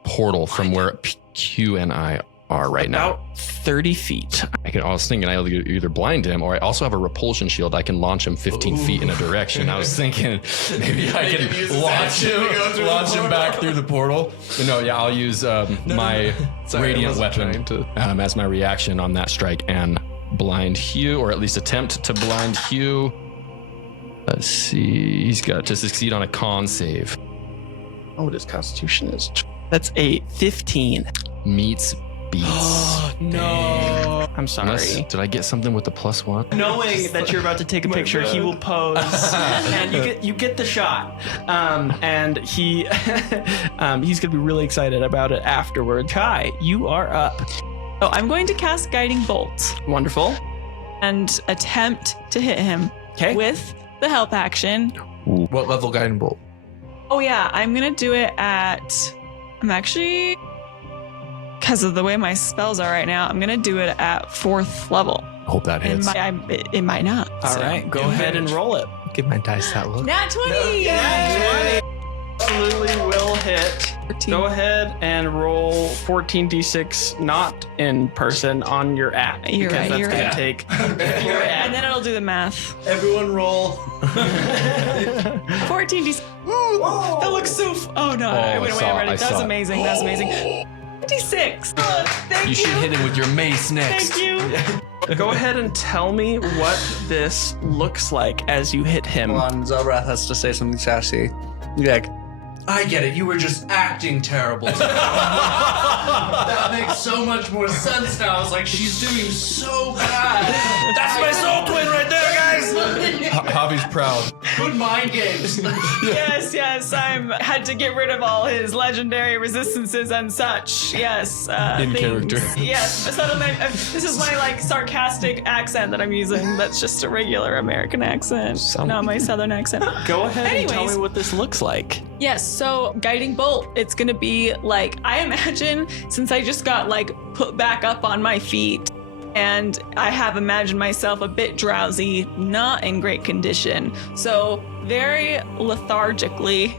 portal from where Q and I are right now? about 30 feet. I was thinking I either blind him or I also have a repulsion shield. I can launch him 15 feet in a direction. I was thinking maybe I can launch him back through the portal. But no, yeah, I'll use my Sorry, I radiant wasn't weapon trying as my reaction on that strike and blind Hugh, or at least attempt to blind Hugh. Let's see. He's got to succeed on a con save. Oh, his Constitution is. That's a 15. Meets beats. No. I'm sorry. Did I get something with the +1? Knowing that you're about to take a picture, he will pose, and you get the shot. And he's gonna be really excited about it afterward. Kai, you are up. Oh, I'm going to cast Guiding Bolt Wonderful. and attempt to hit him Okay. with the help action. What level guiding bolt? Oh yeah, I'm gonna do it at. I'm actually, because of the way my spells are right now, I'm gonna do it at 4th level. Hope that hits. It might not. All so. right, go ahead and roll it. Give my dice that look. Nat 20! Yay! Absolutely will hit. 14. Go ahead and roll 14d6, not in person, on your app. You're because right, you're that's right. gonna take. And then it'll do the math. Everyone roll. 14 d. That looks so. Oh no, I went away already. I That was saw it. amazing. That was amazing. 26. Oh, thank you. You should hit him with your mace next. Thank you. Go ahead and tell me what this looks like as you hit him. Hold on, Zelrath has to say something sassy. You're like, I get it. You were just acting terrible. That makes so much more sense now. I was like, she's doing so bad. That's my soul twin right there, guys. Javi's proud. Good mind games. Yes. Had to get rid of all his legendary resistances and such. Yes. In character. Yes. This is my sarcastic accent that I'm using. That's just a regular American accent, not my Southern accent. Go ahead and tell Anyways. me what this looks like. Yes, so Guiding Bolt, it's gonna be I imagine, since I just got put back up on my feet, and I have imagined myself a bit drowsy, not in great condition. So very lethargically,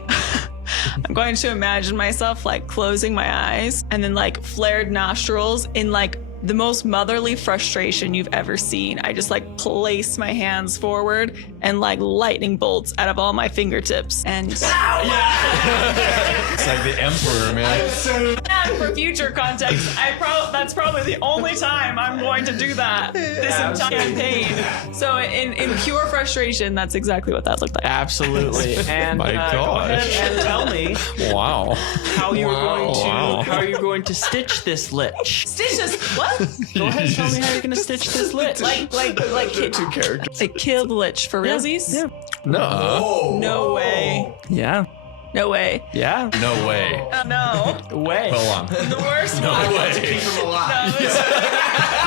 I'm going to imagine myself closing my eyes and then flared nostrils in the most motherly frustration you've ever seen. I just like place my hands forward and like lightning bolts out of all my fingertips. And It's like the Emperor, man. and for future context, that's probably the only time I'm going to do that this entire campaign. So in pure frustration, that's exactly what that looked like. Absolutely. And My go ahead gosh. and tell me Wow. how you're going to stitch this lich. Stitch this. What? Go ahead and tell me how you're going to stitch this lich. Like Two characters. like kill the lich for realsies? Yeah. No. No way. Yeah. No way. Yeah. No way. No. Way. Hold on. The worst No one. way. Keep him alive.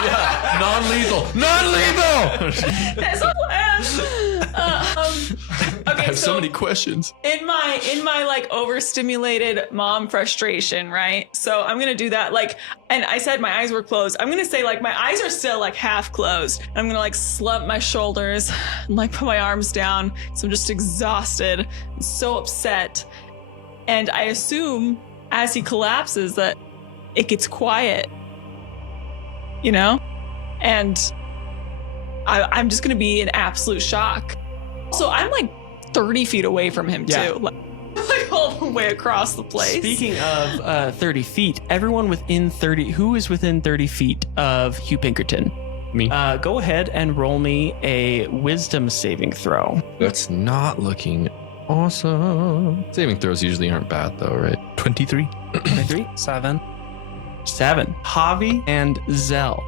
No, Non-lethal. Non-lethal. that's a plan. Okay, I have so many questions. in my like overstimulated mom frustration, right? So I'm gonna do that, like, and I said my eyes were closed. I'm gonna say like my eyes are still like half closed. I'm gonna like slump my shoulders and like put my arms down. So I'm just exhausted, so upset, and I assume as he collapses that it gets quiet, you know, and I'm just gonna be in absolute shock. So I'm like 30 feet away from him Yeah. too, like all the way across the place. Speaking of 30 feet, everyone within 30, who is within 30 feet of Hugh Pinkerton? Me. Go ahead and roll me a wisdom saving throw. That's not looking awesome. Saving throws usually aren't bad though, right? 23. 23? 7. 7. Javi and Zell,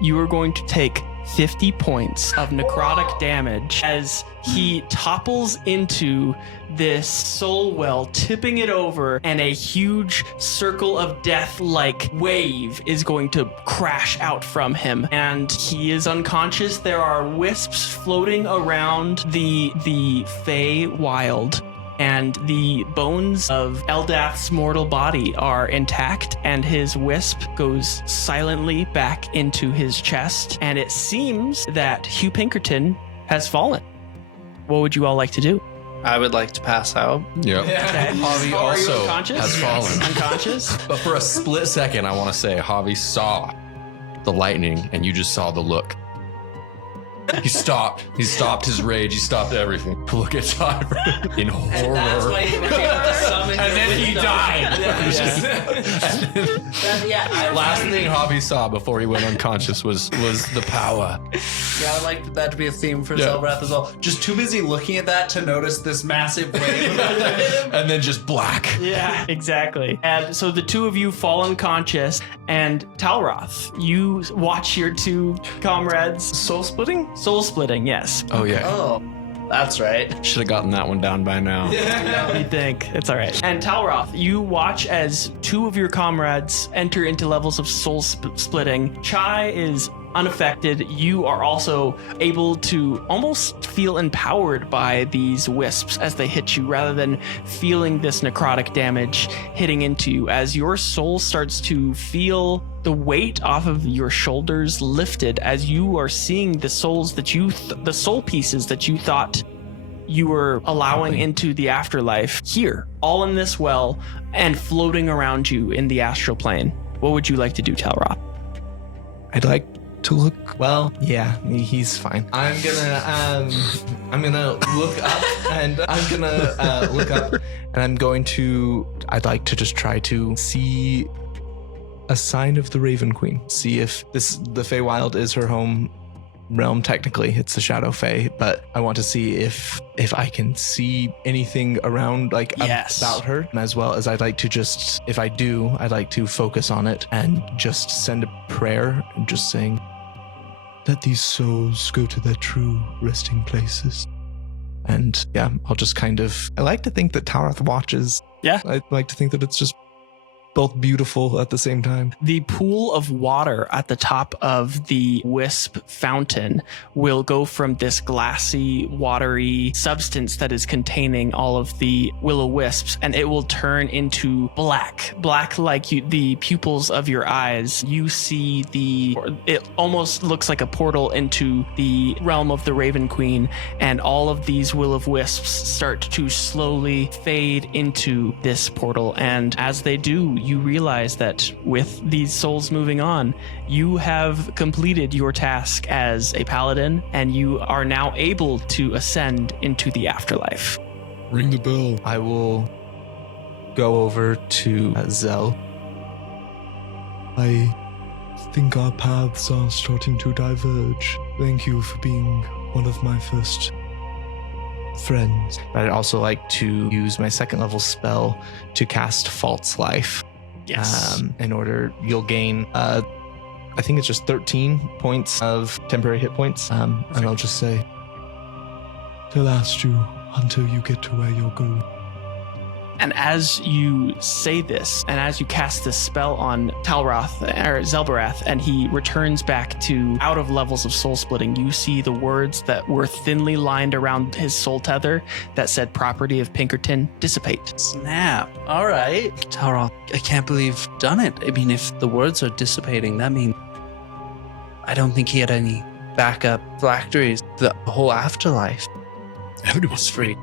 you are going to take 50 points of necrotic damage as he topples into this soul well, tipping it over, and a huge circle of death-like wave is going to crash out from him, and he is unconscious. There are wisps floating around the Fey Wild, and the bones of Eldath's mortal body are intact, and his wisp goes silently back into his chest, and it seems that Hugh Pinkerton has fallen. What would you all like to do? I would like to pass out. Yep. Okay. Javi Are you also unconscious? has fallen. Unconscious? But for a split second, I want to say Javi saw the lightning and you just saw the look. He stopped. He stopped his rage. He stopped everything. Look at Tyler in horror. And then he died. Last thing Javi saw before he went unconscious was the power. Yeah, I'd like that to be a theme for Yeah. Zelbrath as well. Just too busy looking at that to notice this massive wave. And then just black. Yeah, exactly. And so the two of you fall unconscious, and Talroth, you watch your two comrades Soul splitting? soul splitting. Yes, Oh yeah. Oh, that's right. Should have gotten that one down by now. you think it's all right. And Talroth, you watch as two of your comrades enter into levels of soul splitting. Chai is unaffected. You are also able to almost feel empowered by these wisps as they hit you, rather than feeling this necrotic damage hitting into you, as your soul starts to feel the weight off of your shoulders lifted as you are seeing the souls that the soul pieces that you thought you were allowing into the afterlife here, all in this well and floating around you in the astral plane. What would you like to do, Talroth? I'd like to look. Well, yeah, he's fine. I'm gonna look up, and I'd like to just try to see a sign of the Raven Queen. See if the Feywild is her home realm. Technically, it's the Shadow Fey, but I want to see if I can see anything around, like, Yes. about her, as well as I'd like to just, if I do, I'd like to focus on it and just send a prayer, and just saying, let these souls go to their true resting places. And yeah, I'll just kind of, I like to think that Talroth watches. Yeah. I like to think that it's just both beautiful at the same time. The pool of water at the top of the wisp fountain will go from this glassy, watery substance that is containing all of the will-o-wisps, and it will turn into black like the pupils of your eyes. You see it almost looks like a portal into the realm of the Raven Queen, and all of these will-o-wisps start to slowly fade into this portal, and as they do, you realize that with these souls moving on, you have completed your task as a paladin, and you are now able to ascend into the afterlife. Ring the bell. I will go over to Zell. I think our paths are starting to diverge. Thank you for being one of my first friends. But I'd also like to use my second level spell to cast False Life. Yes. In order, you'll gain, I think it's just 13 points of temporary hit points. And I'll just say, To last you until you get to where you're going. And as you say this, and as you cast this spell on Talroth, or Zelbarath, and he returns back to out of levels of soul splitting, you see the words that were thinly lined around his soul tether that said property of Pinkerton dissipate. Snap. All right. Talroth, I can't believe you've done it. I mean, if the words are dissipating, that means I don't think he had any backup phylacteries. The whole afterlife. Everyone's free.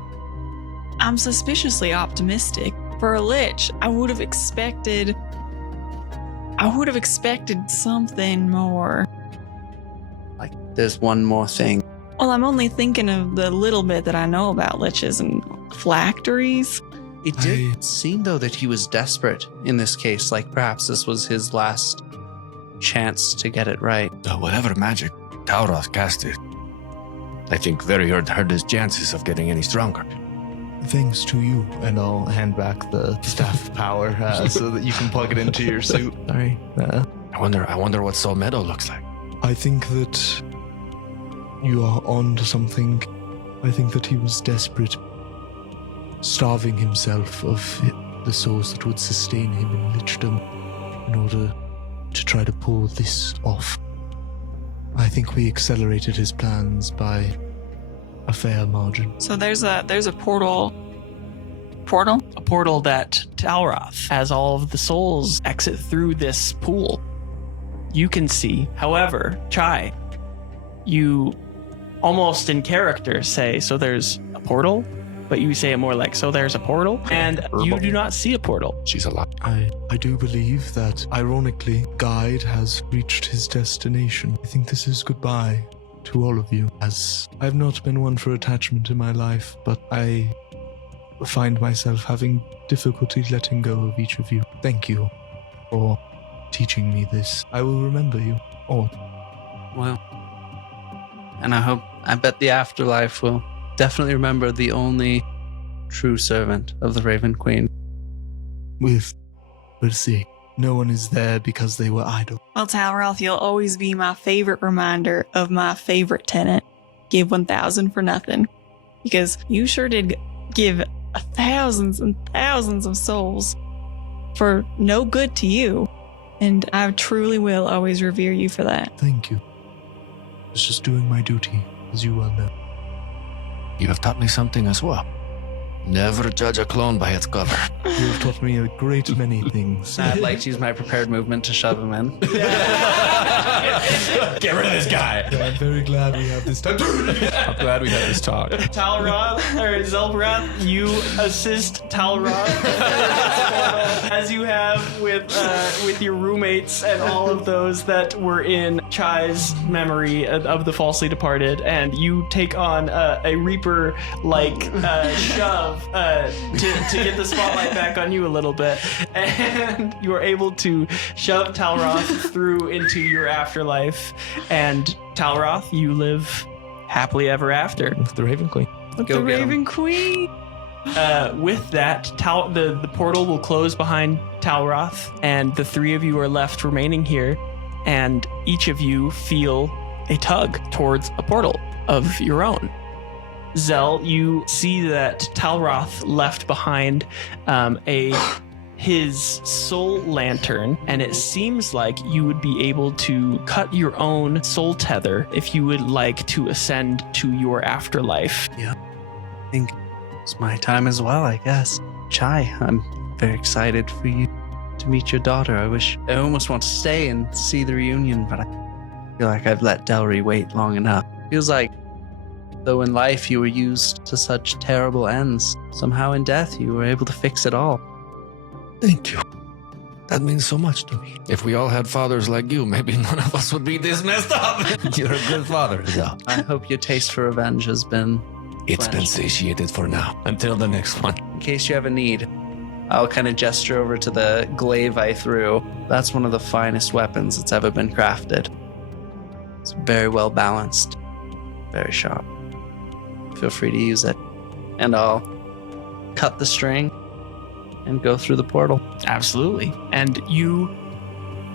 I'm suspiciously optimistic. For a lich, I would have expected something more. Like, there's one more thing. Well, I'm only thinking of the little bit that I know about liches and phylacteries. It did seem, though, that he was desperate in this case. Like, perhaps this was his last chance to get it right. Whatever magic Talroth casted, I think very hurt his chances of getting any stronger. Thanks to you. and I'll hand back the staff of power so that you can plug it into your suit. Sorry. I wonder what Soul Meadow looks like. I think that you are on to something. I think that he was desperate, starving himself of the souls that would sustain him in lichdom in order to try to pull this off. I think we accelerated his plans by a fair margin. So there's a portal. Portal? A portal that Talroth, as all of the souls exit through this pool, you can see. However, Chai, you almost in character say, so there's a portal, but you say it more like, so there's a portal, and you do not see a portal. She's alive. I do believe that, ironically, Guide has reached his destination. I think this is goodbye to all of you, as I've not been one for attachment in my life, but I find myself having difficulty letting go of each of you. Thank you for teaching me this. I will remember you all. Well, and I bet the afterlife will definitely remember the only true servant of the Raven Queen. We'll see. No one is there because they were idle. Well, Talroth, you'll always be my favorite reminder of my favorite tenant. Give 1,000 for nothing. Because you sure did give thousands and thousands of souls for no good to you. And I truly will always revere you for that. Thank you. I was just doing my duty, as you well know. You have taught me something as well. Never judge a clone by its cover. You have taught me a great many things. I'd like to use my prepared movement to shove him in. Get rid of this guy. I'm very glad we have this time. I'm glad we had this talk. Talroth, or Zelbarath, you assist Talroth as you have with your roommates and all of those that were in Chai's memory of the falsely departed, and you take on a Reaper-like shove to get the spotlight back on you a little bit, and you are able to shove Talroth through into your afterlife, and Talroth, you live happily ever after. With the Raven Queen. With Go the get 'em. Raven Queen. With that, the portal will close behind Talroth, and the three of you are left remaining here, and each of you feel a tug towards a portal of your own. Zell, you see that Talroth left behind his soul lantern, and it seems like you would be able to cut your own soul tether if you would like to ascend to your afterlife. I think it's my time as well, I guess. Chai, I'm very excited for you to meet your daughter. I almost want to stay and see the reunion, but I feel like I've let Delry wait long enough. Feels like though in life you were used to such terrible ends, somehow in death you were able to fix it all. Thank you. That means so much to me. If we all had fathers like you, maybe none of us would be this messed up. You're a good father, though. I hope your taste for revenge has been It's been satiated for now. Until the next one. in case you have a need. I'll kind of gesture over to the glaive I threw. That's one of the finest weapons that's ever been crafted. It's very well balanced, very sharp. Feel free to use it. And I'll cut the string and go through the portal. Absolutely. And you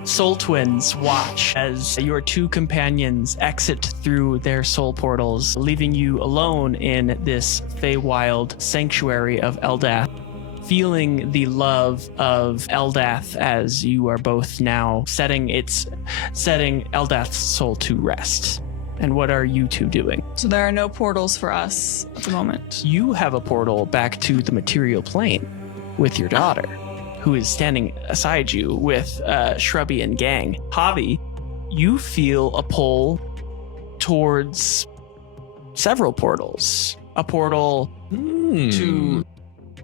soul twins watch as your two companions exit through their soul portals, leaving you alone in this Feywild sanctuary of Eldath, feeling the love of Eldath as you are both now setting Eldath's soul to rest. And what are you two doing? So there are no portals for us at the moment. You have a portal back to the material plane with your daughter, who is standing aside you with Shrubby and gang. Javi, you feel a pull towards several portals. A portal to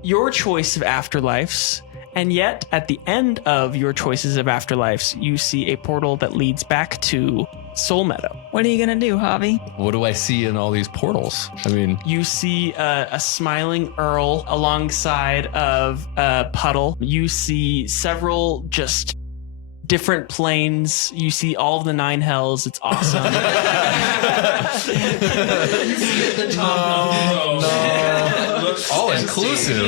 your choice of afterlives, and yet at the end of your choices of afterlives, you see a portal that leads back to Soul Meadow. What are you gonna do, Javi? What do I see in all these portals? I mean, You see a smiling Earl alongside of Puddle. You see several just different planes. You see all of the 9 hells. It's awesome. all inclusive.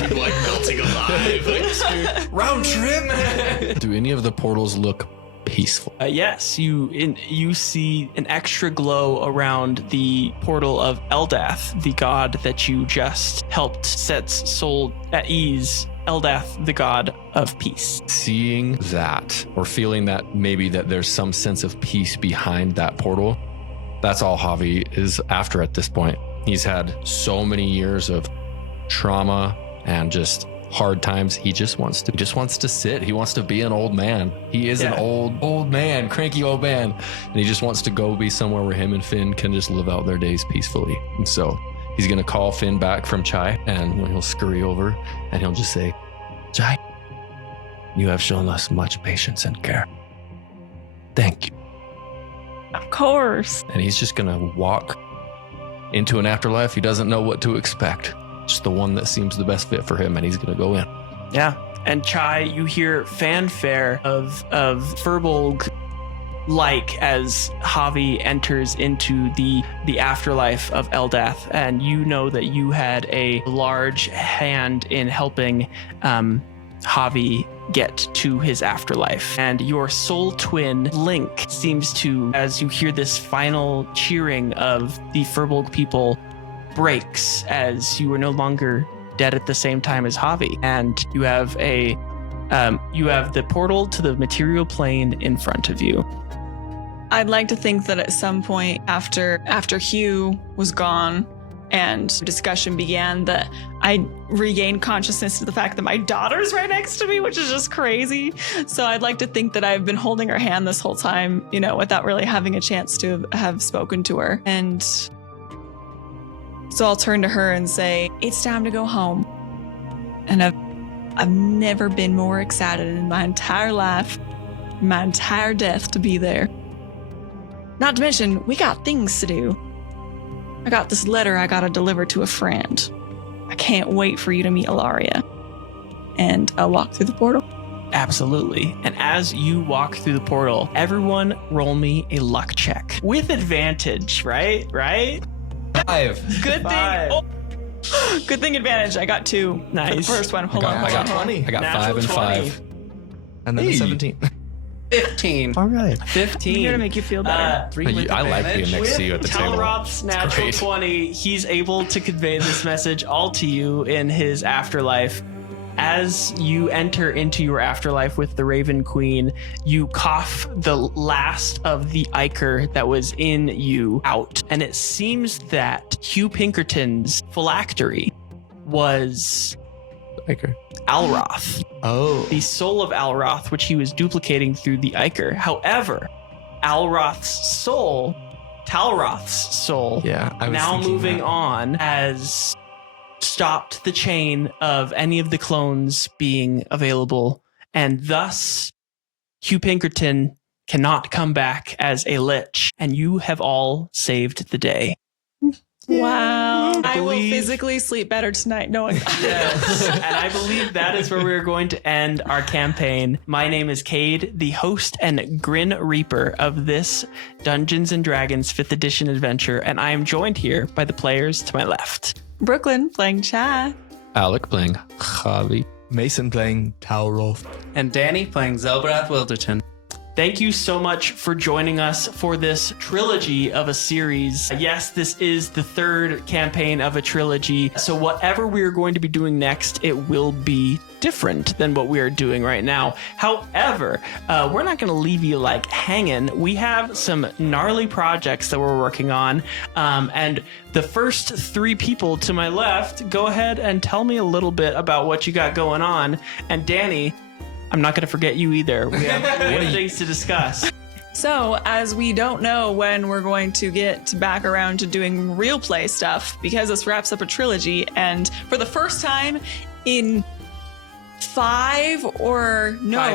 People like melting alive. Round trip. Do any of the portals look peaceful? Yes, you see an extra glow around the portal of Eldath, the god that you just helped set soul at ease. Eldath, the god of peace. Seeing that or feeling that maybe that there's some sense of peace behind that portal, that's all Javi is after at this point. He's had so many years of trauma and just hard times. He just wants to sit. He wants to be an old man. He is an old man, cranky old man. And he just wants to go be somewhere where him and Finn can just live out their days peacefully. And so he's going to call Finn back from Chai, and he'll scurry over and he'll just say, Jai, you have shown us much patience and care. Thank you. Of course. and he's just going to walk into an afterlife. He doesn't know what to expect. Just the one that seems the best fit for him, and he's going to go in. Yeah. And Chai, you hear fanfare of Furbolg like as Javi enters into the afterlife of Eldath, and you know that you had a large hand in helping Javi get to his afterlife. And your soul twin Link seems to, as you hear this final cheering of the Furbolg people, breaks as you are no longer dead at the same time as Javi, and you have the portal to the material plane in front of you. I'd like to think that at some point after Hugh was gone and discussion began, that I regained consciousness to the fact that my daughter's right next to me, which is just crazy. So I'd like to think that I've been holding her hand this whole time, without really having a chance to have spoken to her. And so I'll turn to her and say, it's time to go home. And I've never been more excited in my entire life, my entire death, to be there. Not to mention, we got things to do. I got this letter I gotta deliver to a friend. I can't wait for you to meet Ilaria. And I'll walk through the portal. Absolutely. And as you walk through the portal, everyone roll me a luck check. With advantage, right? 5. Good Five. thing. Oh, Good thing advantage. I got 2. Nice. For the first one. Hold on. I got 20. I got Natural 5 and 20. 5. And then Hey. 17. 15. All right. 15. I'm here to make you feel better. 3 with I like advantage. being next to you at the table. Talroth's natural great. 20, he's able to convey this message all to you in his afterlife. As you enter into your afterlife with the Raven Queen, you cough the last of the ichor that was in you out. And it seems that Hugh Pinkerton's phylactery was Okay. Alroth, Oh. the soul of Alroth, which he was duplicating through the ichor. However, Alroth's soul, Talroth's soul, Yeah. I was now thinking moving that. on, has stopped the chain of any of the clones being available, and thus Hugh Pinkerton cannot come back as a lich, and you have all saved the day. Wow. I will believe- physically sleep better tonight knowing that. Yes, and I believe that is where we're going to end our campaign. My name is Cade, the host and Grin Reaper of this Dungeons & Dragons 5th edition adventure, and I am joined here by the players to my left. Brooklyn playing Chad. Alec playing Javi. Mason playing Talroth. And Danny playing Zelbrath Wilderton. Thank you so much for joining us for this trilogy of a series. Yes, this is the third campaign of a trilogy. So whatever we are going to be doing next, it will be different than what we are doing right now. However, we're not going to leave you like hanging. We have some gnarly projects that we're working on. And the first three people to my left, go ahead and tell me a little bit about what you got going on. And Danny, I'm not going to forget you either. We have things to discuss. So, as we don't know when we're going to get back around to doing real play stuff, because this wraps up a trilogy, and for the first time in 5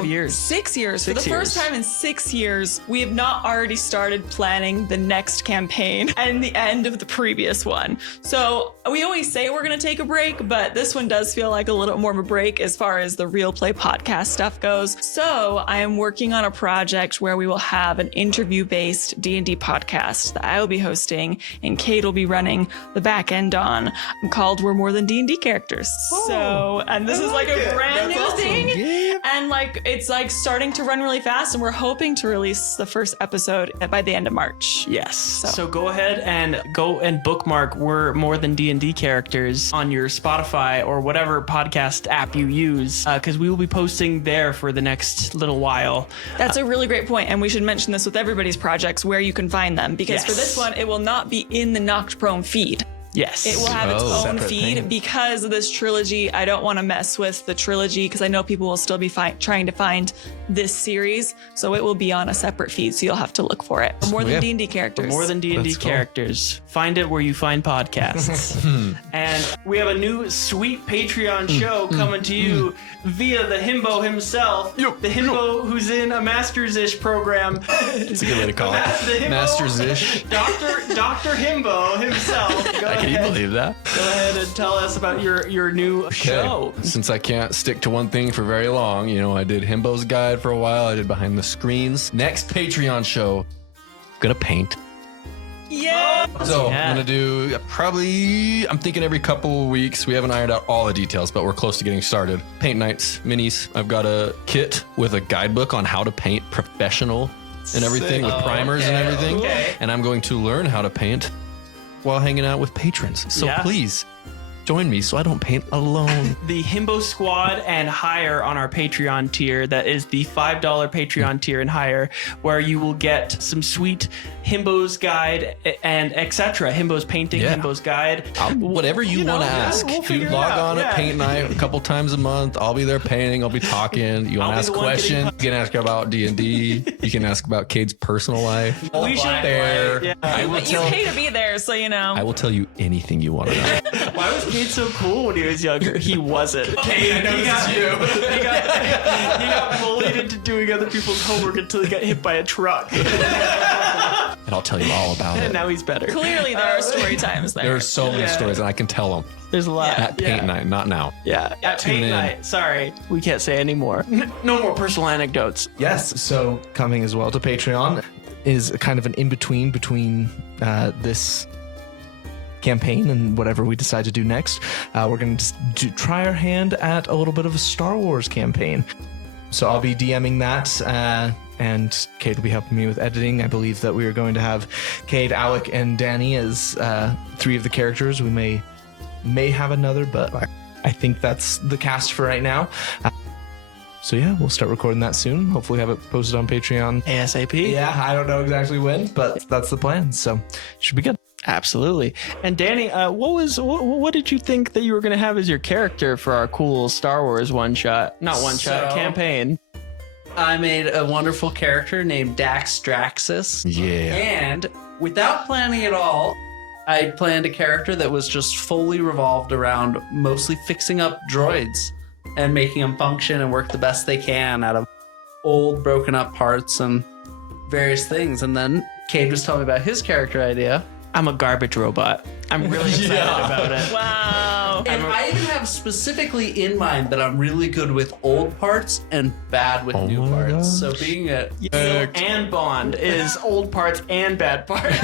years. 6 years. For the first time in 6 years, we have not already started planning the next campaign and the end of the previous one. So we always say we're going to take a break, but this one does feel like a little more of a break as far as the real play podcast stuff goes. So I am working on a project where we will have an interview-based D&D podcast that I will be hosting and Kate will be running the back end on, called We're More Than D&D Characters. And this is like a brand new thing. And like it's like starting to run really fast, and we're hoping to release the first episode by the end of March. Yes. So go ahead and go and bookmark We're More Than D&D Characters on your Spotify or whatever podcast app you use, because we will be posting there for the next little while. That's a really great point, and we should mention this with everybody's projects where you can find them, because for this one, it will not be in the Noctprone feed. Yes. It will have its own separate feed thing. because of this trilogy. I don't want to mess with the trilogy because I know people will still be trying to find this series. So it will be on a separate feed. So you'll have to look for it. More than D&D characters. More Than D&D That's cool. Characters. Find it where you find podcasts. And we have a new sweet Patreon show coming to you via the himbo himself. The himbo who's in a Masters-ish program. That's a good way to call it. The himbo, Masters-ish. Dr. Himbo himself. Can you believe that? Go ahead and tell us about your new show. Since I can't stick to one thing for very long, I did Himbo's Guide for a while. I did Behind the Screens. Next Patreon show, gonna paint. Yeah. So Yeah. I'm gonna do I'm thinking every couple of weeks. We haven't ironed out all the details, but we're close to getting started. Paint nights, minis. I've got a kit with a guidebook on how to paint professional and everything with primers and everything. Okay. And I'm going to learn how to paint while hanging out with patrons. So Yeah. please join me so I don't paint alone. The Himbo Squad and higher on our Patreon tier. That is the $5 Patreon tier and higher, where you will get some sweet Himbo's Guide and etc. Himbo's Painting, Yeah. Himbo's Guide. Whatever you want to ask. we'll You figure it log out. on at paint night a couple times a month. I'll be there painting. I'll be talking. You I'll want be to ask the one getting questions? You can ask about D&D. You can ask about Cade's personal life. We should there. Yeah. I will But you pay to be there, so you know. I will tell you anything you want to know. Why was Cade so cool when he was younger? He wasn't. Cade, I know he got bullied into doing other people's homework until he got hit by a truck. And I'll tell you all about And it. now he's better. Clearly, there are story times there. There are so many stories, and I can tell them There's a lot. at paint night, not now. Yeah, at Tune paint in. night. Sorry, we can't say anymore. No more personal anecdotes. Yes, so coming as well to Patreon is kind of an in-between between this campaign and whatever we decide to do next. We're going to try our hand at a little bit of a Star Wars campaign. So I'll be DMing that, and Cade will be helping me with editing. I believe that we are going to have Cade, Alec, and Danny as 3 of the characters. We may have another, but I think that's the cast for right now. So yeah, we'll start recording that soon. Hopefully have it posted on Patreon. ASAP. Yeah, I don't know exactly when, but that's the plan. So should be good. Absolutely. And Danny, what did you think that you were going to have as your character for our cool Star Wars campaign? I made a wonderful character named Dax Draxus. Yeah. And without planning at all, I planned a character that was just fully revolved around mostly fixing up droids and making them function and work the best they can out of old broken up parts and various things. And then Cade was telling me about his character idea. I'm a garbage robot. I'm really excited about it. Wow. And I even have specifically in mind that I'm really good with old parts and bad with new parts. So being a And Bond is old parts and bad parts.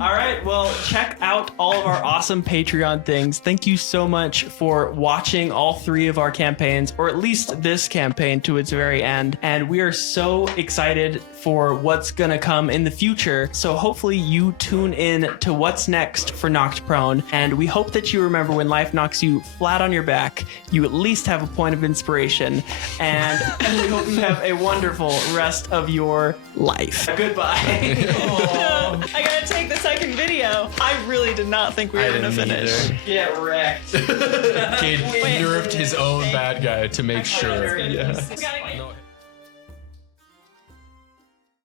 All right, well, check out all of our awesome Patreon things. Thank you so much for watching all 3 of our campaigns, or at least this campaign to its very end. And we are so excited for what's gonna come in the future. So hopefully you tune in to what's next for Knocked Prone. And we hope that you remember when life knocks you flat on your back, you at least have a point of inspiration. And we hope you have a wonderful rest of your life. Goodbye. I gotta take the second video. I really did not think we were gonna finish. Get wrecked. Cade nerfed his own bad guy to make sure. We gotta get-